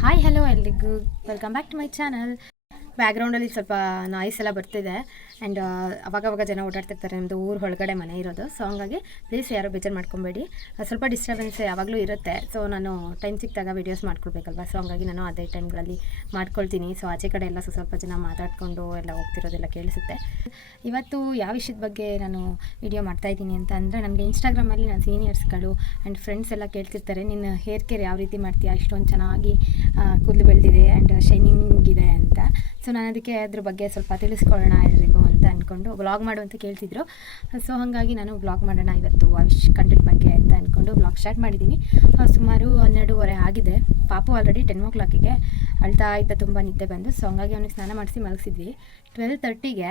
Hi hello ಎಲ್ರಿಗೂ welcome back to my channel ಬ್ಯಾಕ್ಗ್ರೌಂಡಲ್ಲಿ ಸ್ವಲ್ಪ noise ಎಲ್ಲ ಬರ್ತಿದೆ. ಆ್ಯಂಡ್ ಅವಾಗವಾಗ ಜನ ಓಡಾಡ್ತಿರ್ತಾರೆ. ನಮ್ಮದು ಊರು ಒಳಗಡೆ ಮನೆ ಇರೋದು. ಸೊ ಹಂಗಾಗಿ ಪ್ಲೀಸ್ ಯಾರು ಬೇಜಾರು ಮಾಡ್ಕೊಬೇಡಿ. ಸ್ವಲ್ಪ ಡಿಸ್ಟರ್ಬೆನ್ಸ್ ಯಾವಾಗಲೂ ಇರುತ್ತೆ. ಸೊ ನಾನು ಟೈಮ್ ಸಿಕ್ಕಿದಾಗ ವೀಡಿಯೋಸ್ ಮಾಡ್ಕೊಳ್ಬೇಕಲ್ವ ಸೊ ಹಂಗಾಗಿ ನಾನು ಅದೇ ಟೈಮ್ಗಳಲ್ಲಿ ಮಾಡ್ಕೊಳ್ತೀನಿ. ಸೊ ಆಚೆ ಕಡೆ ಎಲ್ಲ ಸ್ವಲ್ಪ ಜನ ಮಾತಾಡಿಕೊಂಡು ಎಲ್ಲ ಹೋಗ್ತಿರೋದೆಲ್ಲ ಕೇಳಿಸುತ್ತೆ. ಇವತ್ತು ಯಾವ ವಿಷಯದ ಬಗ್ಗೆ ನಾನು ವಿಡಿಯೋ ಮಾಡ್ತಾ ಇದ್ದೀನಿ ಅಂತ ಅಂದರೆ ನನಗೆ ಇನ್ಸ್ಟಾಗ್ರಾಮಲ್ಲಿ ನನ್ನ ಸೀನಿಯರ್ಸ್ಗಳು ಆ್ಯಂಡ್ ಫ್ರೆಂಡ್ಸ್ ಎಲ್ಲ ಕೇಳ್ತಿರ್ತಾರೆ. ನಿನ್ನ ಹೇರ್ ಕೇರ್ ಯಾವ ರೀತಿ ಮಾಡ್ತೀಯಾ? ಇಷ್ಟೊಂದು ಚೆನ್ನಾಗಿ ಕೂದಲು ಬೆಳೆದಿದೆ ಆ್ಯಂಡ್ ಶೈನಿಂಗ್ ಇದೆ ಅಂತ. ಸೊ ನಾನು ಅದಕ್ಕೆ ಅದ್ರ ಬಗ್ಗೆ ಸ್ವಲ್ಪ ತಿಳಿಸ್ಕೊಳ್ಳೋಣ ಎಲ್ರಿಗೂ ಅಂತ ಅಂದ್ಕೊಂಡು ವ್ಲಾಗ್ ಮಾಡು ಅಂತ ಕೇಳ್ತಿದ್ರು. ಸೊ ಹಾಗಾಗಿ ನಾನು ವ್ಲಾಗ್ ಮಾಡೋಣ ಇವತ್ತು ಆಯುಷ್ ಕಂಟೆಂಟ್ ಬಗ್ಗೆ ಅಂತ ಅಂದ್ಕೊಂಡು ವ್ಲಾಗ್ ಸ್ಟಾರ್ಟ್ ಮಾಡಿದ್ದೀನಿ. ಸುಮಾರು ಹನ್ನೆರಡೂವರೆ ಆಗಿದೆ. ಪಾಪು ಆಲ್ರೆಡಿ ಟೆನ್ ಓ ಕ್ಲಾಕಿಗೆ ಅಳ್ತಾ ಇದ್ದ ತುಂಬ ನಿದ್ದೆ ಬಂದು ಸೊ ಹಂಗಾಗಿ ಅವನಿಗೆ ಸ್ನಾನ ಮಾಡಿಸಿ ಮಲಗಿಸಿದ್ವಿ. ಟ್ವೆಲ್ ತರ್ಟಿಗೆ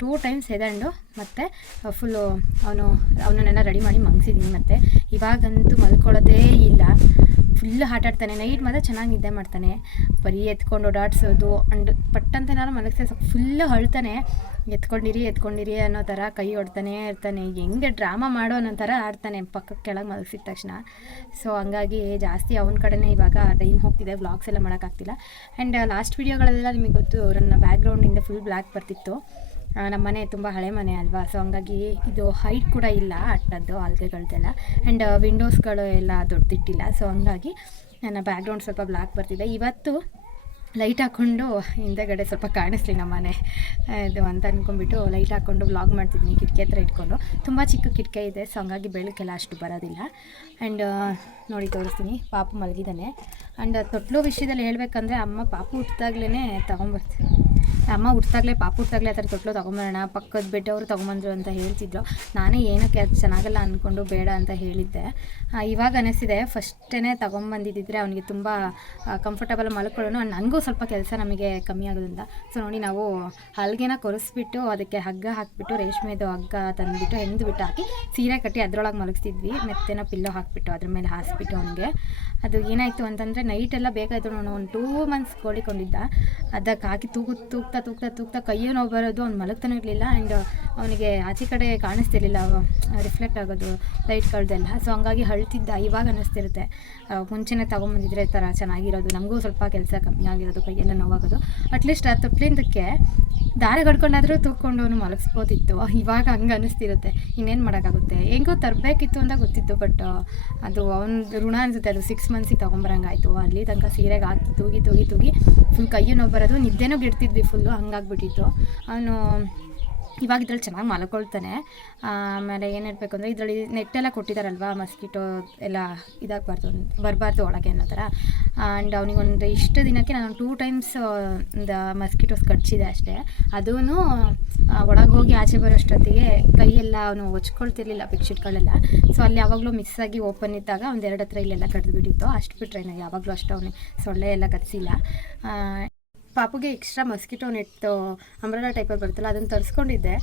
ಟೂ ಟೈಮ್ಸ್ ಎದಂಡು ಮತ್ತು ಫುಲ್ಲು ಅವನು, ಅವನನ್ನೆಲ್ಲ ರೆಡಿ ಮಾಡಿ ಮಲಗಿಸಿದ್ದೀನಿ ಮತ್ತು. ಇವಾಗಂತೂ ಮಲ್ಕೊಳ್ಳೋದೇ ಇಲ್ಲ. ಫುಲ್ ಆಟ ಆಡ್ತಾನೆ ನೈಟ್ ಮಾತ್ರ ಚೆನ್ನಾಗಿ ನಿದ್ದೆ ಮಾಡ್ತಾನೆ. ಬರೀ ಎತ್ಕೊಂಡು ಓಡಾಡ್ಸೋದು ಅಂಡ್ ಪಟ್ಟಂತ ನಾನು ಮಲಗಿಸಿ ಫುಲ್ಲು ಅಳ್ತಾನೆ. ಎತ್ಕೊಂಡಿರಿ ಎತ್ಕೊಂಡಿರಿ ಅನ್ನೋ ಥರ ಕೈ ಹೊಡ್ತಾನೆ ಇರ್ತಾನೆ. ಹೆಂಗೆ ಡ್ರಾಮಾ ಮಾಡೋ ಅನ್ನೋ ಥರ ಆಡ್ತಾನೆ, ಪಕ್ಕಕ್ಕೆ ಕೆಳಗೆ ಮಲಗಿಸಿದ ತಕ್ಷಣ. ಸೊ ಹಂಗಾಗಿ ಜಾಸ್ತಿ ಅವನ ಕಡೆನೇ ಇವಾಗ ಟೈಮ್ ಹೋಗ್ತಿದೆ ವ್ಲಾಗ್ಸ್ ಎಲ್ಲ ಮಾಡೋಕ್ಕಾಗ್ತಿಲ್ಲ. ಆ್ಯಂಡ್ ಲಾಸ್ಟ್ ವೀಡಿಯೋಗಳೆಲ್ಲ ನಿಮಗೆ ಗೊತ್ತು, ನನ್ನ ಬ್ಯಾಕ್ಗ್ರೌಂಡಿಂದ ಫುಲ್ ಬ್ಲ್ಯಾಕ್ ಬರ್ತಿತ್ತು. ನಮ್ಮ ಮನೆ ತುಂಬ ಹಳೆ ಮನೆ ಅಲ್ವಾ? ಸೊ ಹಂಗಾಗಿ ಇದು ಹೈಟ್ ಕೂಡ ಇಲ್ಲ ಅಟ್ಟದ್ದು ಅಲ್ಗೆಗಳದ್ದೆಲ್ಲ ಆ್ಯಂಡ್ ವಿಂಡೋಸ್ಗಳು ಎಲ್ಲ ದೊಡ್ಡದಿಟ್ಟಿಲ್ಲ ಸೊ ಹಂಗಾಗಿ ನನ್ನ ಬ್ಯಾಕ್ಗ್ರೌಂಡ್ ಸ್ವಲ್ಪ ಬ್ಲ್ಯಾಕ್ ಬರ್ತಿದೆ. ಇವತ್ತು ಲೈಟ್ ಹಾಕ್ಕೊಂಡು ಹಿಂದೆಗಡೆ ಸ್ವಲ್ಪ ಕಾಣಿಸ್ಲಿ ನಮ್ಮ ಮನೆ. ಇದು ಅಂತ ಅಂದ್ಕೊಂಡ್ಬಿಟ್ಟು ಲೈಟ್ ಹಾಕ್ಕೊಂಡು ವ್ಲಾಗ್ ಮಾಡ್ತಿದ್ದೀನಿ ಕಿಟಕಿ ಹತ್ರ ಇಟ್ಕೊಂಡು. ತುಂಬ ಚಿಕ್ಕ ಕಿಟಕಿ ಇದೆ. ಸೊ ಹಂಗಾಗಿ ಬೆಳಕೆಲ್ಲ ಅಷ್ಟು ಬರೋದಿಲ್ಲ. ಆ್ಯಂಡ್ ನೋಡಿ ತೋರಿಸ್ತೀನಿ. ಪಾಪು ಮಲಗಿದ್ದಾನೆ. ಆ್ಯಂಡ್ ತೊಟ್ಲು ವಿಷಯದಲ್ಲಿ ಹೇಳಬೇಕಂದ್ರೆ ಅಮ್ಮ ಪಾಪು ಹುಟ್ಟಿದಾಗ್ಲೇ ತೊಗೊಂಬರ್ತೀನಿ ಅಮ್ಮ ಹುಟ್ಟಾಗಲೇ ಪಾಪ ಹುಟ್ಟಾಗಲೇ ಆ ಥರ ತೊಟ್ಲು ತೊಗೊಂಬರೋಣ, ಪಕ್ಕದ ಬೆಟ್ಟವರು ತೊಗೊಂಬಂದ್ರು ಅಂತ ಹೇಳ್ತಿದ್ರು ನಾನೇ ಏನಕ್ಕೆ ಅದು ಚೆನ್ನಾಗಲ್ಲ ಅಂದ್ಕೊಂಡು ಬೇಡ ಅಂತ ಹೇಳಿದ್ದೆ. ಇವಾಗ ಅನಿಸಿದೆ ಫಸ್ಟೇ ತೊಗೊಂಬಂದಿದ್ದಿದ್ರೆ ಅವನಿಗೆ ತುಂಬ ಕಂಫರ್ಟಬಲ್ ಮಲ್ಕೊಳ್ಳೋಣ ನನಗೂ ಸ್ವಲ್ಪ ಕೆಲಸ ನಮಗೆ ಕಮ್ಮಿ ಆಗೋದ್ರಿಂದ. ಸೊ ನೋಡಿ ನಾವು ಹಲ್ಗೆನ ಕೊರೆಸ್ಬಿಟ್ಟು, ಅದಕ್ಕೆ ಹಗ್ಗ ಹಾಕಿಬಿಟ್ಟು, ರೇಷ್ಮೆದು ಹಗ್ಗ ತಂದುಬಿಟ್ಟು ಹೆಣ್ದುಬಿಟ್ಟು ಹಾಕಿ, ಸೀರೆ ಕಟ್ಟಿ ಅದರೊಳಗೆ ಮಲಗಿಸ್ತಿದ್ವಿ. ಮೆತ್ತೆನ ಪಿಲ್ಲೋ ಹಾಕಿಬಿಟ್ಟು ಅದ್ರ ಮೇಲೆ ಹಾಸ್ಬಿಟ್ಟು ಅವನಿಗೆ. ಅದು ಏನಾಯಿತು ಅಂತಂದರೆ ನೈಟೆಲ್ಲ ಬೇಕಾಯಿತು ನಾನು ಒಂದು ಟೂ ಮಂತ್ಸ್ ಕೋಳಿಕೊಂಡಿದ್ದ ಅದಕ್ಕೆ ಹಾಕಿ ತೂಗು ತೂಗ್ತಾ ತೂಗ್ತಾ ತೂಗ್ತಾ ಕೈಯೋ ನೋವು ಬರೋದು, ಅವ್ನು ಮಲಗ್ತಾನೂ ಇರಲಿಲ್ಲ ಆ್ಯಂಡ್ ಅವನಿಗೆ ಆಚೆ ಕಡೆ ಕಾಣಿಸ್ತಿರ್ಲಿಲ್ಲ ರಿಫ್ಲೆಕ್ಟ್ ಆಗೋದು ಲೈಟ್ಗಳ್ದೆಲ್ಲ ಸೊ ಹಂಗಾಗಿ ಹಳ್ತಿದ್ದ ಇವಾಗ ಅನ್ನಿಸ್ತಿರುತ್ತೆ. ಮುಂಚೆನೇ ತೊಗೊಂಬಂದಿದ್ರೆ ಈ ಥರ ಚೆನ್ನಾಗಿರೋದು, ನಮಗೂ ಸ್ವಲ್ಪ ಕೆಲಸ ಕಮ್ಮಿ ಆಗಿರೋದು, ಕೈಯೆಲ್ಲ ನೋವಾಗೋದು. ಅಟ್ಲೀಸ್ಟ್ ಆ, ತೊಟ್ಲಿಂದಕ್ಕೆ ದಾರ ಕಟ್ಕೊಂಡಾದರೂ ತೂಕೊಂಡು ಅವನು ಮಲಗಿಸ್ಬೋದಿತ್ತು. ಇವಾಗ ಹಂಗೆ ಅನ್ನಿಸ್ತಿರುತ್ತೆ. ಇನ್ನೇನು ಮಾಡೋಕ್ಕಾಗುತ್ತೆ? ಹೆಂಗೋ ತರಬೇಕಿತ್ತು ಅಂತ ಗೊತ್ತಿತ್ತು ಬಟ್ ಅದು ಅವ್ನ ಋಣ ಅನಿಸುತ್ತೆ. ಅದು ಸಿಕ್ಸ್ ಮಂತ್ಸಿಗೆ ತೊಗೊಂಬರಂಗಾಯಿತು. ಅಲ್ಲಿ ತನಕ ಸೀರೆಗೆ ಹಾಕಿ ತೂಗಿ ತೂಗಿ ತೂಗಿ ಫುಲ್ ಕೈಯು ನೋವು ಬರೋದು. ನಿದ್ದೆನೂ ಗಿಡ್ತಿದ್ವಿ ಫುಲ್ಲು ಹಂಗಾಗ್ಬಿಟ್ಟಿತ್ತು. ಅವನು ಇವಾಗ ಇದ್ರಲ್ಲಿ ಚೆನ್ನಾಗಿ ಮಲ್ಕೊಳ್ತಾನೆ. ಆಮೇಲೆ ಏನು ಹೇಳಬೇಕು ಅಂದರೆ ಇದರಲ್ಲಿ ನೆಟ್ಟೆಲ್ಲ ಕೊಟ್ಟಿದ್ದಾರಲ್ವಾ ಮಸ್ಕಿಟೋ ಎಲ್ಲ ಇದಾಗಬಾರ್ದು ಬರಬಾರ್ದು ಒಳಗೆ ಅನ್ನೋ ಥರ. ಆ್ಯಂಡ್ ಅವನಿಗೊಂದು ಇಷ್ಟು ದಿನಕ್ಕೆ ನಾನು ಟೂ ಟೈಮ್ಸ್ ಒಂದು ಮಸ್ಕಿಟೋಸ್ ಕಟ್ಸಿದೆ ಅಷ್ಟೇ. ಅದೂ ಒಳಗೆ ಹೋಗಿ ಆಚೆ ಬರೋಷ್ಟೊತ್ತಿಗೆ ಕೈಯೆಲ್ಲ ಅವನು ಹೊಚ್ಕೊಳ್ತಿರ್ಲಿಲ್ಲ ಬೆಡ್ಶೀಟ್ಗಳೆಲ್ಲ ಸೊ ಅಲ್ಲಿ ಯಾವಾಗಲೂ ಮಿಸ್ ಆಗಿ ಓಪನ್ ಇದ್ದಾಗ ಒಂದು ಎರಡು ಹತ್ರ ಇಲ್ಲೆಲ್ಲ ಕಡ್ದು ಅಷ್ಟು ಬಿಟ್ಟರೆ ನಾನು ಯಾವಾಗಲೂ ಅಷ್ಟು ಅವನು ಸೊಳ್ಳೆ ಎಲ್ಲ ಕಚ್ಚಿಲ್ಲ ಆ, ಪಾಪುಗೆ ಎಕ್ಸ್ಟ್ರಾ ಮಸ್ಕಿಟೋ ನೆಟ್ಟು ಅಂಬ್ರಲಾ ಟೈಪಲ್ಲಿ ಬರುತ್ತಲ್ಲ, ಅದನ್ನು ತರಿಸ್ಕೊಂಡಿದ್ದೆ.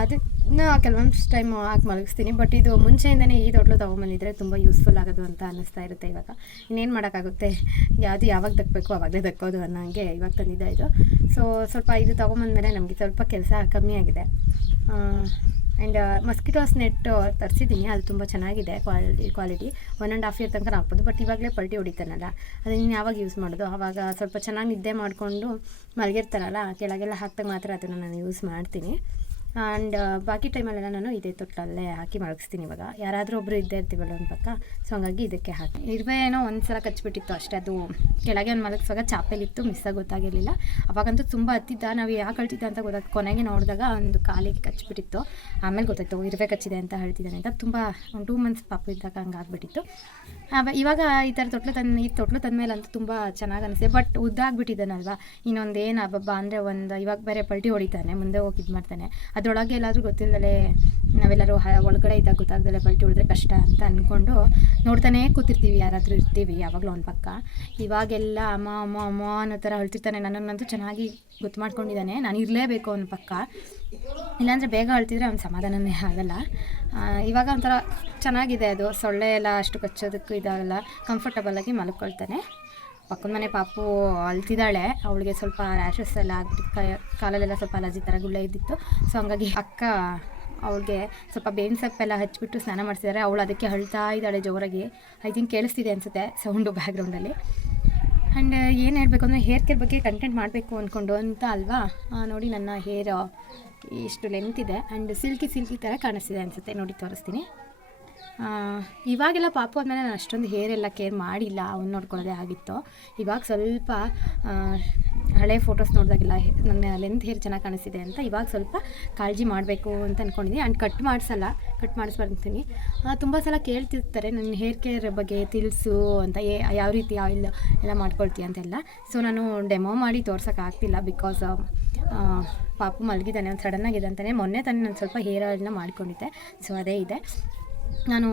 ಅದನ್ನ ಕೆಲವೊಂದು ಟೈಮ್ ಹಾಕಿ ಮಲಗಿಸ್ತೀನಿ. ಬಟ್ ಇದು ಮುಂಚೆಯಿಂದನೇ ಈ ತೊಟ್ಲು ತೊಗೊಂಬಂದಿದ್ರೆ ತುಂಬ ಯೂಸ್ಫುಲ್ ಆಗೋದು ಅಂತ ಅನ್ನಿಸ್ತಾ ಇರುತ್ತೆ ಇವಾಗ. ಇನ್ನೇನು ಮಾಡೋಕ್ಕಾಗುತ್ತೆ? ಯಾವುದು ಯಾವಾಗ ದಕ್ಕಬೇಕು ಆವಾಗಲೇ ದಕ್ಕೋದು ಅನ್ನೋ ಹಂಗೆ ಇವಾಗ ತಂದಿದ್ದೆ ಇದು. ಸೊ ಸ್ವಲ್ಪ ಇದು ತೊಗೊಂಬಂದ್ಮೇಲೆ ನಮಗೆ ಸ್ವಲ್ಪ ಕೆಲಸ ಕಮ್ಮಿ ಆಗಿದೆ. ಆ್ಯಂಡ್ ಮಸ್ಕಿಟೋಸ್ ನೆಟ್ ತರಿಸಿದ್ದೀನಿ. ಅದು ತುಂಬ ಚೆನ್ನಾಗಿದೆ quality quality one and half year ತನಕ ಹಾಕ್ಬೋದು. ಬಟ್ ಇವಾಗಲೇ ಪಲ್ಟಿ ಹೊಡಿತಾನಲ್ಲ. ಅದನ್ನು ಯಾವಾಗ ಯೂಸ್ ಮಾಡೋದು? ಆವಾಗ ಸ್ವಲ್ಪ ಚೆನ್ನಾಗಿ ನಿದ್ದೆ ಮಾಡಿಕೊಂಡು ಮಲಗಿರ್ತಾರಲ್ಲ ಕೆಳಗೆಲ್ಲ ಹಾಕ್ದಾಗ ಮಾತ್ರ ಅದನ್ನು ನಾನು ಯೂಸ್ ಮಾಡ್ತೀನಿ. ಆ್ಯಂಡ್ ಬಾಕಿ ಟೈಮಲ್ಲೆಲ್ಲ ನಾನು ಇದೇ ತೊಟ್ಟಲ್ಲೇ ಹಾಕಿ ಮಲಗಿಸ್ತೀನಿ ಇವಾಗ. ಯಾರಾದರೂ ಒಬ್ಬರು ಇದ್ದೇ ಇರ್ತೀವಲ್ಲ ಒಂದು ಪಕ್ಕ ಸೊ ಹಂಗಾಗಿ ಇದಕ್ಕೆ ಹಾಕಿ. ಇರುವೆ ಏನೋ ಒಂದು ಸಲ ಕಚ್ಬಿಟ್ಟಿತ್ತು ಅಷ್ಟೇ, ಅದು ಕೆಳಗೆ ಒಂದು ಮಲಗಿಸುವಾಗ ಚಾಪೆಲಿತ್ತು ಮಿಸ್ಸಾಗಿ ಗೊತ್ತಾಗಿರಲಿಲ್ಲ. ಅವಾಗಂತೂ ತುಂಬ ಹತ್ತಿದ್ದ, ನಾವು ಯಾಕೆ ಕಳ್ತಿದ್ದ ಅಂತ ಗೊತ್ತಾಗ, ಕೊನೆಗೆ ನೋಡಿದಾಗ ಒಂದು ಕಾಲಿಗೆ ಕಚ್ಬಿಟ್ಟಿತ್ತು. ಆಮೇಲೆ ಗೊತ್ತಾಯ್ತು ಇರುವೆ ಕಚ್ಚಿದೆ ಅಂತ ಹೇಳ್ತಿದ್ದಾನೆ ಅಂತ. ತುಂಬ ಒಂದು ಟೂ ಮಂತ್ಸ್ ಪಾಪ ಇದ್ದಾಗ ಹಂಗೆ ಆಗ್ಬಿಟ್ಟಿತ್ತು ಆವ- ಇವಾಗ ಈ ಥರ ತೊಟ್ಲು ತಂದು, ಈ ತೊಟ್ಲು ತಂದಮೇಲೆ ಅಂತೂ ತುಂಬ ಚೆನ್ನಾಗಿ ಅನಿಸಿದೆ ಬಟ್ ಉದ್ದಾಗ್ಬಿಟ್ಟಿದ್ದಾನಲ್ವಾ? ಇನ್ನೊಂದು ಏನು ಹಬ್ಬ ಅಂದರೆ ಒಂದು ಇವಾಗ ಬೇರೆ ಪಲ್ಟಿ ಹೊಡಿತಾನೆ, ಮುಂದೆ ಹೋಗಿ ಇದು ಮಾಡ್ತಾನೆ. ಅದರೊಳಗೆ ಎಲ್ಲಾದರೂ ಗೊತ್ತಿಲ್ಲದಲೇ ನಾವೆಲ್ಲರೂ ಒಳಗಡೆ ಇದ್ದಾಗ ಗೊತ್ತಾಗ್ದಲೇ ಪಲ್ಟಿ ಹೊಡೆದ್ರೆ ಕಷ್ಟ ಅಂತ ಅಂದ್ಕೊಂಡು ನೋಡ್ತಾನೇ ಕೂತಿರ್ತೀವಿ, ಯಾರಾದರೂ ಇರ್ತೀವಿ, ಯಾವಾಗಲೂ ಒಂದು ಪಕ್ಕ. ಇವಾಗೆಲ್ಲ ಅಮ್ಮ ಅಮ್ಮ ಅಮ್ಮ ಅನ್ನೋ ಥರ ಅಳ್ತಿರ್ತಾನೆ. ನನ್ನನ್ನಂತೂ ಚೆನ್ನಾಗಿ ಗೊತ್ತು ಮಾಡ್ಕೊಂಡಿದ್ದಾನೆ. ನಾನು ಇರಲೇಬೇಕು ಅವನ ಪಕ್ಕ. ಇಲ್ಲಾಂದರೆ ಬೇಗ ಅಳ್ತಿದ್ರೆ ಅವ್ನು ಸಮಾಧಾನನೇ ಆಗಲ್ಲ. ಇವಾಗ ಒಂಥರ ಚೆನ್ನಾಗಿದೆ ಅದು. ಸೊಳ್ಳೆ ಎಲ್ಲ ಅಷ್ಟು ಕಚ್ಚೋದಕ್ಕೂ ಇದಾಗಲ್ಲ. ಕಂಫರ್ಟಬಲಾಗಿ ಮಲ್ಕೊಳ್ತಾನೆ. ಪಕ್ಕದ ಮನೆ ಪಾಪು ಅಳ್ತಿದ್ದಾಳೆ. ಅವಳಿಗೆ ಸ್ವಲ್ಪ ರ್ಯಾಷಸ್ ಎಲ್ಲ ಆಗಿ ಕಾಲಲ್ಲೆಲ್ಲ ಸ್ವಲ್ಪ ಅಲರ್ಜಿ ಥರ ಗುಳ್ಳೆ ಇದ್ದಿತ್ತು. ಸೊ ಹಂಗಾಗಿ ಅಕ್ಕ ಅವಳಿಗೆ ಸ್ವಲ್ಪ ಬೇವಿನ ಸೊಪ್ಪೆಲ್ಲ ಹಚ್ಚಿಬಿಟ್ಟು ಸ್ನಾನ ಮಾಡಿಸಿದ್ದಾರೆ. ಅವಳು ಅದಕ್ಕೆ ಅಳ್ತಾ ಇದ್ದಾಳೆ ಜೋರಾಗಿ. ಐ ಥಿಂಕ್ ಕೇಳಿಸ್ತಿದೆ ಅನಿಸುತ್ತೆ ಸೌಂಡು ಬ್ಯಾಕ್ಗ್ರೌಂಡಲ್ಲಿ ಆ್ಯಂಡ್ ಏನು ಹೇಳಬೇಕು ಅಂದರೆ ಹೇರ್ ಕೇರ್ ಬಗ್ಗೆ ಕಂಟೆಂಟ್ ಮಾಡಬೇಕು ಅಂದ್ಕೊಂಡು ಅಂತ ಅಲ್ವಾ? ನೋಡಿ ನನ್ನ ಹೇರ್ ಇಷ್ಟು ಲೆಂತ್ ಇದೆ. ಆ್ಯಂಡ್ ಸಿಲ್ಕಿ ಸಿಲ್ಕಿ ಥರ ಕಾಣಿಸ್ತಿದೆ ಅನಿಸುತ್ತೆ. ನೋಡಿ ತೋರಿಸ್ತೀನಿ. ಇವಾಗೆಲ್ಲ ಪಾಪು ಆದಮೇಲೆ ನಾನು ಅಷ್ಟೊಂದು ಹೇರ್ ಎಲ್ಲ ಕೇರ್ ಮಾಡಿಲ್ಲ, ಅವ್ನು ನೋಡ್ಕೊಳ್ಳೋದೇ ಆಗಿತ್ತು. ಇವಾಗ ಸ್ವಲ್ಪ ಹಳೆ ಫೋಟೋಸ್ ನೋಡಿದಾಗೆಲ್ಲ ನನ್ನ ಲೆಂತ್ ಹೇರ್ ಚೆನ್ನಾಗಿ ಕಾಣಿಸ್ತಿದೆ ಅಂತ ಇವಾಗ ಸ್ವಲ್ಪ ಕಾಳಜಿ ಮಾಡಬೇಕು ಅಂತ ಅಂದ್ಕೊಂಡಿದ್ದೀನಿ ಆ್ಯಂಡ್ ಕಟ್ ಮಾಡಿಸಲ್ಲ ಕಟ್ ಮಾಡಿಸ್ಬರ್ತೀನಿ ತುಂಬ ಸಲ ಕೇಳ್ತಿರ್ತಾರೆ ನನ್ನ ಹೇರ್ ಕೇರ್ ಬಗ್ಗೆ ತಿಳಿಸು ಅಂತ, ಏ, ಯಾವ ರೀತಿ ಆಯಿಲ್ ಎಲ್ಲ ಮಾಡ್ಕೊಳ್ತೀಯ ಅಂತೆಲ್ಲ. ಸೊ ನಾನು ಡೆಮೋ ಮಾಡಿ ತೋರ್ಸೋಕ್ಕಾಗ್ತಿಲ್ಲ ಬಿಕಾಸ್ ಪಾಪು ಮಲಗಿದ್ದಾನೆ ಒಂದು ಸಡನ್ನಾಗಿದೆ ಅಂತಲೇ ಮೊನ್ನೆ ತಾನೇ ನಾನು ಸ್ವಲ್ಪ ಹೇರ್ ಆಯಿಲ್ನ ಮಾಡ್ಕೊಂಡಿದ್ದೆ. ಸೊ ಅದೇ ಇದೆ. ನಾನು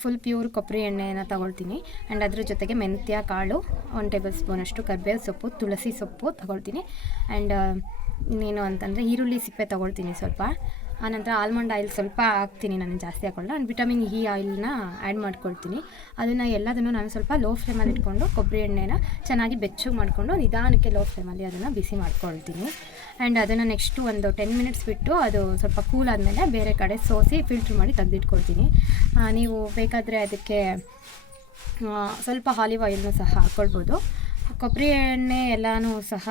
ಫುಲ್ ಪ್ಯೂರ್ ಕೊಬ್ಬರಿ ಎಣ್ಣೆಯನ್ನು ತಗೊಳ್ತೀನಿ. ಆ್ಯಂಡ್ ಅದ್ರ ಜೊತೆಗೆ ಮೆಂತ್ಯ, ಕಾಳು ಒನ್ ಟೇಬಲ್ ಸ್ಪೂನಷ್ಟು ಕರ್ಬೇವು ಸೊಪ್ಪು, ತುಳಸಿ ಸೊಪ್ಪು ತಗೊಳ್ತೀನಿ. ಆ್ಯಂಡ್ ಇನ್ನೇನು ಅಂತಂದರೆ ಈರುಳ್ಳಿ ಸಿಪ್ಪೆ ತಗೊಳ್ತೀನಿ ಸ್ವಲ್ಪ. ಆನಂತರ ಆಲ್ಮಂಡ್ ಆಯಿಲ್ ಸ್ವಲ್ಪ ಹಾಕ್ತೀನಿ ನಾನು ಜಾಸ್ತಿ ಹಾಕೊಳ್ಳ ಆ್ಯಂಡ್ ವಿಟಮಿನ್ ಇ ಆಯಿಲ್ನ ಆ್ಯಡ್ ಮಾಡ್ಕೊಳ್ತೀನಿ. ಅದನ್ನು ಎಲ್ಲದನ್ನು ನಾನು ಸ್ವಲ್ಪ ಲೋ ಫ್ಲೇಮಲ್ಲಿ ಇಟ್ಕೊಂಡು ಕೊಬ್ಬರಿ ಎಣ್ಣೆನ ಚೆನ್ನಾಗಿ ಬೆಚ್ಚಗೆ ಮಾಡಿಕೊಂಡು ನಿಧಾನಕ್ಕೆ ಲೋ ಫ್ಲೇಮಲ್ಲಿ ಅದನ್ನು ಬಿಸಿ ಮಾಡ್ಕೊಳ್ತೀನಿ. ಆ್ಯಂಡ್ ಅದನ್ನು ನೆಕ್ಸ್ಟು ಒಂದು ಟೆನ್ ಮಿನಿಟ್ಸ್ ಬಿಟ್ಟು ಅದು ಸ್ವಲ್ಪ ಕೂಲ್ ಆದಮೇಲೆ ಬೇರೆ ಕಡೆ ಸೋಸಿ ಫಿಲ್ಟ್ರ್ ಮಾಡಿ ತೆಗೆದಿಟ್ಕೊಳ್ತೀನಿ. ನೀವು ಬೇಕಾದರೆ ಅದಕ್ಕೆ ಸ್ವಲ್ಪ ಆಲಿವ್ ಆಯಿಲ್ನು ಸಹ ಹಾಕ್ಕೊಳ್ಬೋದು. ಕೊಬ್ಬರಿ ಎಣ್ಣೆ ಎಲ್ಲನೂ ಸಹ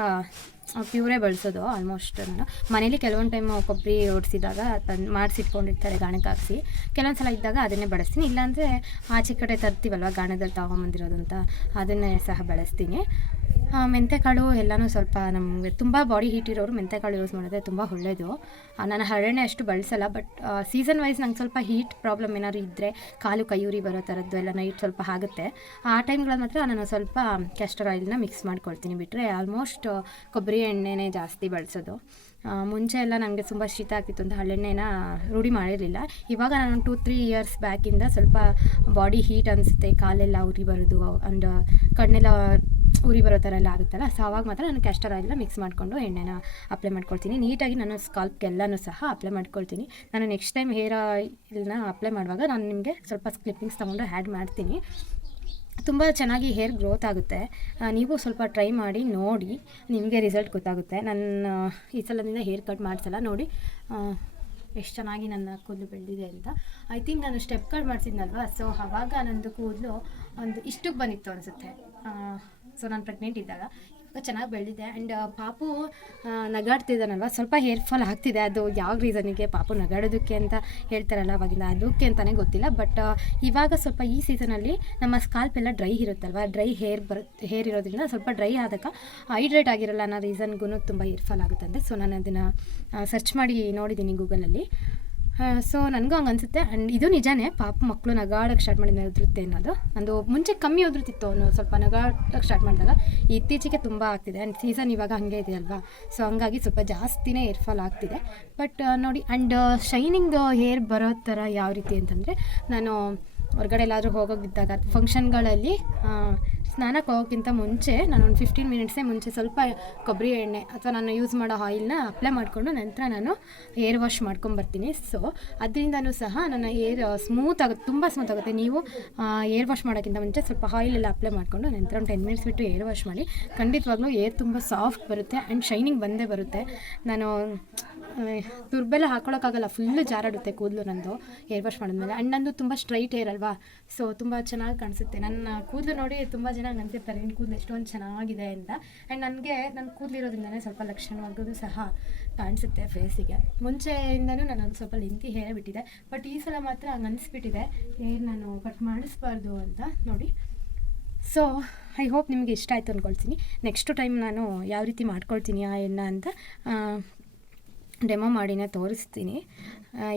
ಪ್ಯೂರೇ ಬಳಸೋದು ಆಲ್ಮೋಸ್ಟ್ ನಾನು. ಮನೇಲಿ ಕೆಲವೊಂದು ಟೈಮ್ ಕೊಬ್ಬರಿ ಓಡಿಸಿದಾಗ ತಂದು ಮಾಡಿಸಿಟ್ಕೊಂಡಿರ್ತಾರೆ ಗಾಣಕ್ಕೆ ಹಾಕ್ಸಿ. ಕೆಲವೊಂದು ಸಲ ಇದ್ದಾಗ ಅದನ್ನೇ ಬಳಸ್ತೀನಿ. ಇಲ್ಲಾಂದರೆ ಆಚೆ ಕಡೆ ತರ್ತೀವಲ್ವ ಗಾಣದಲ್ಲಿ ಅಂತ ಅದನ್ನೇ ಸಹ ಬಳಸ್ತೀನಿ. ಮೆಂತೆಕಾಳು ಎಲ್ಲನೂ ಸ್ವಲ್ಪ ನಮಗೆ ತುಂಬ ಬಾಡಿ ಹೀಟ್ ಇರೋರು ಮೆಂತೆಕಾಳು ಯೂಸ್ ಮಾಡಿದ್ರೆ ತುಂಬ ಒಳ್ಳೆಯದು ನಾನು ಹರಳೆಣ್ಣೆ ಅಷ್ಟು ಬಳಸಲ್ಲ ಬಟ್ ಸೀಸನ್ ವೈಸ್ ನಂಗೆ ಸ್ವಲ್ಪ ಹೀಟ್ ಪ್ರಾಬ್ಲಮ್ ಏನಾದ್ರು ಇದ್ದರೆ ಕಾಲು ಕೈಯೂರಿ ಬರೋ ಥರದ್ದು ಎಲ್ಲ ನೈಟ್ ಸ್ವಲ್ಪ ಆಗುತ್ತೆ. ಆ ಟೈಮ್ಗಳಲ್ಲಿ ಮಾತ್ರ ನಾನು ಸ್ವಲ್ಪ ಕ್ಯಾಸ್ಟರ್ ಆಯಿಲ್ನ ಮಿಕ್ಸ್ ಮಾಡ್ಕೊಳ್ತೀನಿ. ಬಿಟ್ಟರೆ ಆಲ್ಮೋಸ್ಟ್ ಕೊಬ್ಬರಿ ಎಣ್ಣೆನೇ ಜಾಸ್ತಿ ಬಳಸೋದು. ಮುಂಚೆ ಎಲ್ಲ ನನಗೆ ತುಂಬ ಶೀತ ಆಗ್ತಿತ್ತು ಅಂತ ಹಳ್ಳೆಣ್ಣೆನ ರೂಢಿ ಮಾಡಿರಲಿಲ್ಲ. ಇವಾಗ ನಾನು ಟೂ ತ್ರೀ ಇಯರ್ಸ್ ಬ್ಯಾಕಿಂದ ಸ್ವಲ್ಪ ಬಾಡಿ ಹೀಟ್ ಅನಿಸುತ್ತೆ, ಕಾಲೆಲ್ಲ ಉರಿ ಬರೋದು ಆ್ಯಂಡ್ ಕಣ್ಣೆಲ್ಲ ಉರಿ ಬರೋ ಥರ ಎಲ್ಲ ಆಗುತ್ತಲ್ಲ ಸೊ ಅವಾಗ ಮಾತ್ರ ನಾನು ಕ್ಯಾಸ್ಟರ್ ಆಯಿಲ್ನ ಮಿಕ್ಸ್ ಮಾಡಿಕೊಂಡು ಎಣ್ಣೆನ ಅಪ್ಲೈ ಮಾಡ್ಕೊಳ್ತೀನಿ. ನೀಟಾಗಿ ನಾನು ಸ್ಕಾಲ್ಪ್ಗೆಲ್ಲನೂ ಸಹ ಅಪ್ಲೈ ಮಾಡ್ಕೊಳ್ತೀನಿ. ನಾನು ನೆಕ್ಸ್ಟ್ ಟೈಮ್ ಹೇರ್ ಆಯಿಲ್ನ ಅಪ್ಲೈ ಮಾಡುವಾಗ ನಾನು ನಿಮಗೆ ಸ್ವಲ್ಪ ಕ್ಲಿಪ್ಪಿಂಗ್ಸ್ ತೊಗೊಂಡು ಆ್ಯಡ್ ಮಾಡ್ತೀನಿ. ತುಂಬ ಚೆನ್ನಾಗಿ ಹೇರ್ ಗ್ರೋತ್ ಆಗುತ್ತೆ. ನೀವು ಸ್ವಲ್ಪ ಟ್ರೈ ಮಾಡಿ, ನೋಡಿ, ನಿಮಗೆ ರಿಸಲ್ಟ್ ಗೊತ್ತಾಗುತ್ತೆ. ನನ್ನ, ಈ ಸಲದಿಂದ ಹೇರ್ ಕಟ್ ಮಾಡಿಸಲ್ಲ, ನೋಡಿ ಎಷ್ಟು ಚೆನ್ನಾಗಿ ನನ್ನ ಕೂದಲು ಬೆಳೆದಿದೆ ಅಂತ. ಐ ಥಿಂಕ್ ನಾನು ಸ್ಟೆಪ್ ಕಟ್ ಮಾಡಿಸಿದ್ನಲ್ವ? ಸೊ ಆವಾಗ ನನ್ನದು ಕೂದಲು ಒಂದು ಇಷ್ಟಕ್ಕೆ ಬಂದಿತ್ತು ಅನಿಸುತ್ತೆ. ಸೊ ನಾನು ಪ್ರೆಗ್ನೆಂಟ್ ಇದ್ದಾಗ. ಚೆನ್ನಾಗಿ ಬೆಳೆದಿದೆ. ಆ್ಯಂಡ್ ಪಾಪು ನಗಾಡ್ತಿದ್ದಾನಲ್ವ? ಸ್ವಲ್ಪ ಹೇರ್ ಫಾಲ್ ಆಗ್ತಿದೆ. ಅದು ಯಾವ ರೀಸನಿಗೆ ಪಾಪು ನಗಾಡೋದಕ್ಕೆ ಅಂತ ಹೇಳ್ತಾರಲ್ಲ ಅವಾಗಿಂದ. ಅದಕ್ಕೆ ಅಂತಲೇ ಗೊತ್ತಿಲ್ಲ. ಬಟ್ ಇವಾಗ ಸ್ವಲ್ಪ ಈ ಸೀಸನಲ್ಲಿ ನಮ್ಮ ಸ್ಕಾಲ್ಪ್ ಎಲ್ಲ ಡ್ರೈ ಇರುತ್ತಲ್ವ? ಡ್ರೈ ಹೇರ್ ಬರ್ ಹೇರ್ ಇರೋದ್ರಿಂದ ಸ್ವಲ್ಪ ಡ್ರೈ ಆದಾಗ ಹೈಡ್ರೇಟ್ ಆಗಿರಲ್ಲ ಅನ್ನೋ ರೀಸನ್ಗೂ ತುಂಬ ಹೇರ್ ಫಾಲ್ ಆಗುತ್ತಂತೆ ಸೊ ನಾನು ಅದನ್ನು ಸರ್ಚ್ ಮಾಡಿ ನೋಡಿದ್ದೀನಿ ಗೂಗಲಲ್ಲಿ ಸೊ ನನಗೂ ಹಂಗೆ ಅನಿಸುತ್ತೆ. ಆ್ಯಂಡ್ ಇದು ನಿಜಾನೇ ಪಾಪ ಮಕ್ಕಳು ನಗಾಡಕ್ಕೆ ಸ್ಟಾರ್ಟ್ ಮಾಡಿದ ಉದುರುತ್ತೆ ಅನ್ನೋದು. ನಂದು ಮುಂಚೆ ಕಮ್ಮಿ ಉದುರುತ್ತಿತ್ತು ಅವನು, ಸ್ವಲ್ಪ ನಗಾಡೋಕ್ಕೆ ಸ್ಟಾರ್ಟ್ ಮಾಡಿದಾಗ. ಇತ್ತೀಚೆಗೆ ತುಂಬ ಆಗ್ತಿದೆ. ಆ್ಯಂಡ್ ಸೀಸನ್ ಇವಾಗ ಹಾಗೆ ಇದೆ ಅಲ್ವಾ? ಸೊ ಹಂಗಾಗಿ ಸ್ವಲ್ಪ ಜಾಸ್ತಿನೇ ಏರ್ ಫಾಲ್ ಆಗ್ತಿದೆ. ಬಟ್ ನೋಡಿ ಆ್ಯಂಡ್ ಶೈನಿಂಗ್ ಹೇರ್ ಬರೋ ಥರ ಯಾವ ರೀತಿ ಅಂತಂದರೆ, ನಾನು ಹೊರಗಡೆ ಎಲ್ಲಾದರೂ ಹೋಗೋಗಿದ್ದಾಗ ಫಂಕ್ಷನ್ಗಳಲ್ಲಿ ಸ್ನಾನಕ್ಕೆ ಹೋಗೋಕ್ಕಿಂತ ಮುಂಚೆ, ನಾನು ಒಂದು ಫಿಫ್ಟೀನ್ ಮಿನಿಟ್ಸೇ ಮುಂಚೆ ಸ್ವಲ್ಪ ಕೊಬ್ಬರಿ ಎಣ್ಣೆ ಅಥವಾ ನಾನು ಯೂಸ್ ಮಾಡೋ ಆಯಿಲ್ನ ಅಪ್ಲೈ ಮಾಡಿಕೊಂಡು ನಂತರ ನಾನು ಏರ್ ವಾಶ್ ಮಾಡ್ಕೊಂಬರ್ತೀನಿ ಸೊ ಅದರಿಂದನೂ ಸಹ ನನ್ನ ಏರ್ ಸ್ಮೂತ್ ಆಗುತ್ತೆ ತುಂಬ ಸ್ಮೂತ್ ಆಗುತ್ತೆ. ನೀವು ಏರ್ ವಾಶ್ ಮಾಡೋಕ್ಕಿಂತ ಮುಂಚೆ ಸ್ವಲ್ಪ ಆಯಿಲೆಲ್ಲ ಅಪ್ಲೈ ಮಾಡಿಕೊಂಡು ನಂತರ ಒಂದು ಟೆನ್ ಮಿನಿಟ್ಸ್ ಬಿಟ್ಟು ಏರ್ ವಾಶ್ ಮಾಡಿ, ಖಂಡಿತವಾಗ್ಲೂ ಏರ್ ತುಂಬ ಸಾಫ್ಟ್ ಬರುತ್ತೆ ಆ್ಯಂಡ್ ಶೈನಿಂಗ್ ಬಂದೇ ಬರುತ್ತೆ. ನಾನು ದುರ್ಬೆಲ್ಲ ಹಾಕೊಳ್ಳೋಕ್ಕಾಗಲ್ಲ ಫುಲ್ಲು ಜಾರಾಡುತ್ತೆ ಕೂದಲು ನಂದು ಏರ್ ವಾಶ್ ಮಾಡಿದ್ಮೇಲೆ. ಆ್ಯಂಡ್ ನಂದು ತುಂಬ ಸ್ಟ್ರೈಟ್ ಏರ್ ಅಲ್ವಾ? ಸೊ ತುಂಬ ಚೆನ್ನಾಗಿ ಕಾಣಿಸುತ್ತೆ. ನನ್ನ ಕೂದಲು ನೋಡಿ ತುಂಬ ಜನ ಅಂತಿರ್ತಾರೆ ನಿನ್ನ ಕೂದಲು ಎಷ್ಟೊಂದು ಚೆನ್ನಾಗಿದೆ ಅಂತ. ಆ್ಯಂಡ್ ನನಗೆ ನನ್ನ ಕೂದಲಿರೋದ್ರಿಂದನೇ ಸ್ವಲ್ಪ ಲಕ್ಷಣವಾಗೋದು ಸಹ ಕಾಣಿಸುತ್ತೆ ಫೇಸಿಗೆ ಮುಂಚೆಯಿಂದನೂ ನಾನು ಒಂದು ಸ್ವಲ್ಪ ಲೆಂತಿ ಹೇಳಿಬಿಟ್ಟಿದೆ ಬಟ್ ಈ ಸಲ ಮಾತ್ರ ಹಂಗೆ ಅನಿಸ್ಬಿಟ್ಟಿದೆ. ಏನು ನಾನು ಕಟ್ ಮಾಡಿಸ್ಬಾರ್ದು ಅಂತ ನೋಡಿ. ಸೊ ಐ ಹೋಪ್ ನಿಮಗೆ ಇಷ್ಟ ಆಯಿತು ಅಂದ್ಕೊಳ್ತೀನಿ ನೆಕ್ಸ್ಟ್ ಟೈಮ್ ನಾನು ಯಾವ ರೀತಿ ಮಾಡ್ಕೊಳ್ತೀನಿ, ಆ ಎಣ್ಣ ಅಂತ ಡೆಮೋ ಮಾಡಿನೇ ತೋರಿಸ್ತೀನಿ.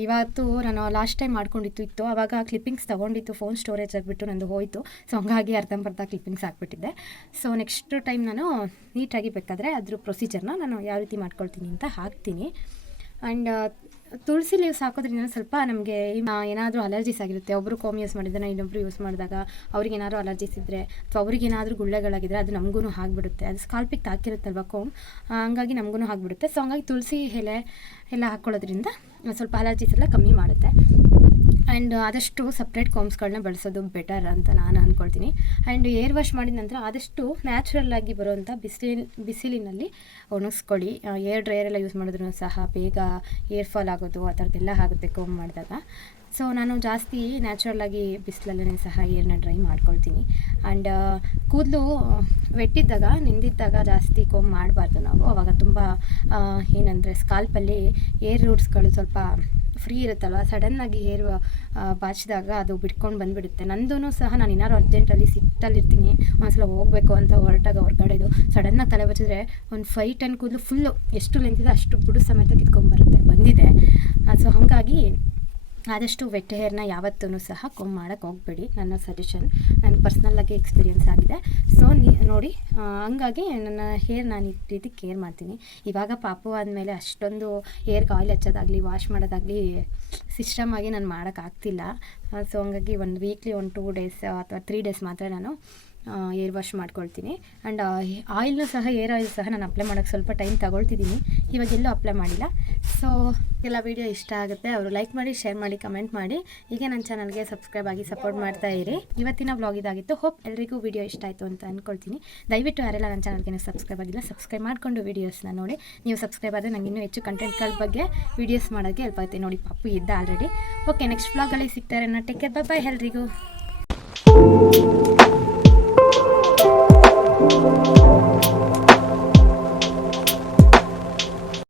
ಇವತ್ತು ನಾನು ಲಾಸ್ಟ್ ಟೈಮ್ ಮಾಡ್ಕೊಂಡಿತ್ತು ಇತ್ತು. ಆವಾಗ ಕ್ಲಿಪ್ಪಿಂಗ್ಸ್ ತೊಗೊಂಡಿತ್ತು ಫೋನ್ ಸ್ಟೋರೇಜ್ ಆಗಿಬಿಟ್ಟು ನಂದು ಹೋಯಿತು. ಸೊ ಹಂಗಾಗಿ ಅರ್ಧಂಬರ್ಧ ಕ್ಲಿಪ್ಪಿಂಗ್ಸ್ ಹಾಕ್ಬಿಟ್ಟಿದ್ದೆ ಸೊ ನೆಕ್ಸ್ಟ್ ಟೈಮ್ ನಾನು ನೀಟಾಗಿ ಬೇಕಾದರೆ ಅದ್ರ ಪ್ರೊಸೀಜರ್ನ ನಾನು ಯಾವ ರೀತಿ ಮಾಡ್ಕೊಳ್ತೀನಿ ಅಂತ ಹಾಕ್ತೀನಿ. ಆ್ಯಂಡ್ ತುಳಸಿ ಲೀವ್ಸ್ ಹಾಕೋದ್ರಿಂದ ಸ್ವಲ್ಪ ನಮಗೆ ಏನಾದರೂ ಅಲರ್ಜೀಸ್ ಆಗಿರುತ್ತೆ. ಒಬ್ಬರು ಕೋಮ್ ಯೂಸ್ ಮಾಡಿದ್ರೆ ಇನ್ನೊಬ್ರು ಯೂಸ್ ಮಾಡಿದಾಗ ಅವ್ರಿಗೆ ಏನಾದರೂ ಅಲರ್ಜೀಸ್ ಇದ್ದರೆ ಅಥವಾ ಅವ್ರಿಗೆ ಏನಾದರೂ ಗುಳ್ಳೆಗಳಾಗಿದ್ರೆ ಅದು ನಮಗೂ ಆಗಿಬಿಡುತ್ತೆ. ಅದು ಸ್ಕಾಲ್ಪಿಗೆ ತಾಕಿರುತ್ತಲ್ವ ಕೋಮ್ ಹಂಗಾಗಿ ನಮಗೂ ಆಗಿಬಿಡುತ್ತೆ. ಸೊ ಹಂಗಾಗಿ ತುಳಸಿ ಎಲೆ ಎಲ್ಲ ಹಾಕ್ಕೊಳ್ಳೋದ್ರಿಂದ ಸ್ವಲ್ಪ ಅಲರ್ಜೀಸ್ ಎಲ್ಲ ಕಮ್ಮಿ ಮಾಡುತ್ತೆ. ಆ್ಯಂಡ್ ಆದಷ್ಟು ಸಪ್ರೇಟ್ ಕೋಮ್ಸ್ಗಳನ್ನ ಬಳಸೋದು ಬೆಟರ್ ಅಂತ ನಾನು ಅಂದ್ಕೊಳ್ತೀನಿ ಆ್ಯಂಡ್ ಏರ್ ವಾಶ್ ಮಾಡಿದ ನಂತರ ಆದಷ್ಟು ನ್ಯಾಚುರಲ್ ಆಗಿ ಬರುವಂಥ ಬಿಸಿಲಿನ ಬಿಸಿಲಿನಲ್ಲಿ ಒಣಗಿಸ್ಕೊಳ್ಳಿ. ಏರ್ ಡ್ರೈಯರ್ ಎಲ್ಲ ಯೂಸ್ ಮಾಡಿದ್ರೂ ಸಹ ಬೇಗ ಏರ್ ಫಾಲ್ ಆಗೋದು, ಆ ಥರದ್ದೆಲ್ಲ ಆಗುತ್ತೆ ಕೋಮ್ ಮಾಡಿದಾಗ. ಸೊ ನಾನು ಜಾಸ್ತಿ ನ್ಯಾಚುರಲ್ ಆಗಿ ಬಿಸಿಲಲ್ಲೇ ಸಹ ಏರ್ನ ಡ್ರೈ ಮಾಡ್ಕೊಳ್ತೀನಿ. ಆ್ಯಂಡ್ ಕೂದಲು ವೆಟ್ಟಿದ್ದಾಗ, ನಿಂದಿದ್ದಾಗ ಜಾಸ್ತಿ ಕೋಮ್ ಮಾಡಬಾರ್ದು ನಾವು. ಅವಾಗ ತುಂಬ ಏನಂದರೆ ಸ್ಕಾಲ್ಪಲ್ಲಿ ಏರ್ ರೂಟ್ಸ್ಗಳು ಸ್ವಲ್ಪ ಫ್ರೀ ಇರುತ್ತಲ್ವ? ಸಡನ್ನಾಗಿ ಹೇರ್ ಬಾಚಿದಾಗ ಅದು ಬಿಟ್ಕೊಂಡು ಬಂದುಬಿಡುತ್ತೆ. ನಂದೂ ಸಹ ನಾನು ಏನಾದ್ರು ಅರ್ಜೆಂಟಲ್ಲಿ ಸಿಟ್ಟಲ್ಲಿರ್ತೀನಿ. ಒಂದ್ಸಲ ಹೋಗಬೇಕು ಅಂತ ಹೊರಟಾಗ ಹೊರಗಡೆದು. ಸಡನ್ನಾಗಿ ತಲೆ ಬಚ್ಚಿದ್ರೆ ಒಂದು ಫೈ ಟೆನ್ ಕೂದಲು ಫುಲ್ಲು ಎಷ್ಟು ಲೆಂತಿದೆ ಅಷ್ಟು ಬುಡು ಸಮೇತ ಕಿತ್ಕೊಂಡ್ಬರುತ್ತೆ ಬಂದಿದೆ. ಸೊ ಹಾಗಾಗಿ ಆದಷ್ಟು ವೆಟ್ ಹೇರ್ನ ಯಾವತ್ತೂ ಸಹ ಕೊಮ್ ಮಾಡೋಕ್ಕೆ ಹೋಗಬೇಡಿ, ನನ್ನ ಸಜೆಷನ್ ನನ್ನ ಪರ್ಸ್ನಲ್ಲಾಗಿ ಎಕ್ಸ್ಪೀರಿಯೆನ್ಸ್ ಆಗಿದೆ. ಸೊ ನೋಡಿ ಹಂಗಾಗಿ ನನ್ನ ಹೇರ್ ನಾನು ಈ ರೀತಿ ಕೇರ್ ಮಾಡ್ತೀನಿ. ಇವಾಗ ಪಾಪು ಆದಮೇಲೆ ಅಷ್ಟೊಂದು ಹೇರ್ಗೆ ಆಯಿಲ್ ಹಚ್ಚೋದಾಗಲಿ ವಾಶ್ ಮಾಡೋದಾಗಲಿ ಸಿಸ್ಟಮ್ ಆಗಿ ನಾನು ಮಾಡೋಕ್ಕಾಗ್ತಿಲ್ಲ ಸೊ ಹಂಗಾಗಿ ಒಂದು ವೀಕ್ಲಿ ಒಂದು ಟೂ ಡೇಸ್ ಅಥವಾ ತ್ರೀ ಡೇಸ್ ಮಾತ್ರ ನಾನು ಏರ್ ವಾಶ್ ಮಾಡ್ಕೊಳ್ತೀನಿ. ಆ್ಯಂಡ್ ಆಯಿಲ್ನು ಸಹ ಏರ್ ಆಯಿಲ್ ಸಹ ನಾನು ಅಪ್ಲೈ ಮಾಡೋಕ್ಕೆ ಸ್ವಲ್ಪ ಟೈಮ್ ತಗೊಳ್ತಿದ್ದೀನಿ. ಇವಾಗ ಎಲ್ಲೂ ಅಪ್ಲೈ ಮಾಡಿಲ್ಲ. ಸೊ ಎಲ್ಲ ವೀಡಿಯೋ ಇಷ್ಟ ಆಗುತ್ತೆ, ಅವರು ಲೈಕ್ ಮಾಡಿ ಶೇರ್ ಮಾಡಿ ಕಮೆಂಟ್ ಮಾಡಿ. ಹೀಗೆ ನನ್ನ ಚಾನಲ್ಗೆ ಸಬ್ಸ್ಕ್ರೈಬ್ ಆಗಿ ಸಪೋರ್ಟ್ ಮಾಡ್ತಾ ಇರಿ. ಇವತ್ತಿನ ವ್ಲಾಗ್ ಇದಾಗಿತ್ತು. ಹೋಪ್ ಎಲ್ರಿಗೂ ವಿಡಿಯೋ ಇಷ್ಟ ಆಯಿತು ಅಂತ ಅಂದ್ಕೊಳ್ತೀನಿ ದಯವಿಟ್ಟು ಯಾರೆಲ್ಲ ನನ್ನ ಚಾನಲ್ಗೆ ಸಬ್ಸ್ಕ್ರೈಬ್ ಆಗಿಲ್ಲ ಸಬ್ಸ್ಕ್ರೈಬ್ ಮಾಡಿಕೊಂಡು ವೀಡಿಯೋಸ್ನ ನೋಡಿ. ನೀವು ಸಬ್ಸ್ಕ್ರೈಬ್ ಆದರೆ ನನಗೆ ಇನ್ನೂ ಹೆಚ್ಚು ಕಂಟೆಂಟ್ಗಳ ಬಗ್ಗೆ ವೀಡಿಯೋಸ್ ಮಾಡೋಕ್ಕೆ ಹೆಲ್ಪ್ ಆಗುತ್ತೆ. ನೋಡಿ ಪಪ್ಪು ಇದ್ದ ಆಲ್ರೆಡಿ ಓಕೆ ನೆಕ್ಸ್ಟ್ ವ್ಲಾಗಲ್ಲಿ ಸಿಗ್ತಾರೆ ಟೇಕ್ ಕೇರ್ ಬಾಯ್ ಬೈ ಎಲ್ರಿಗೂ.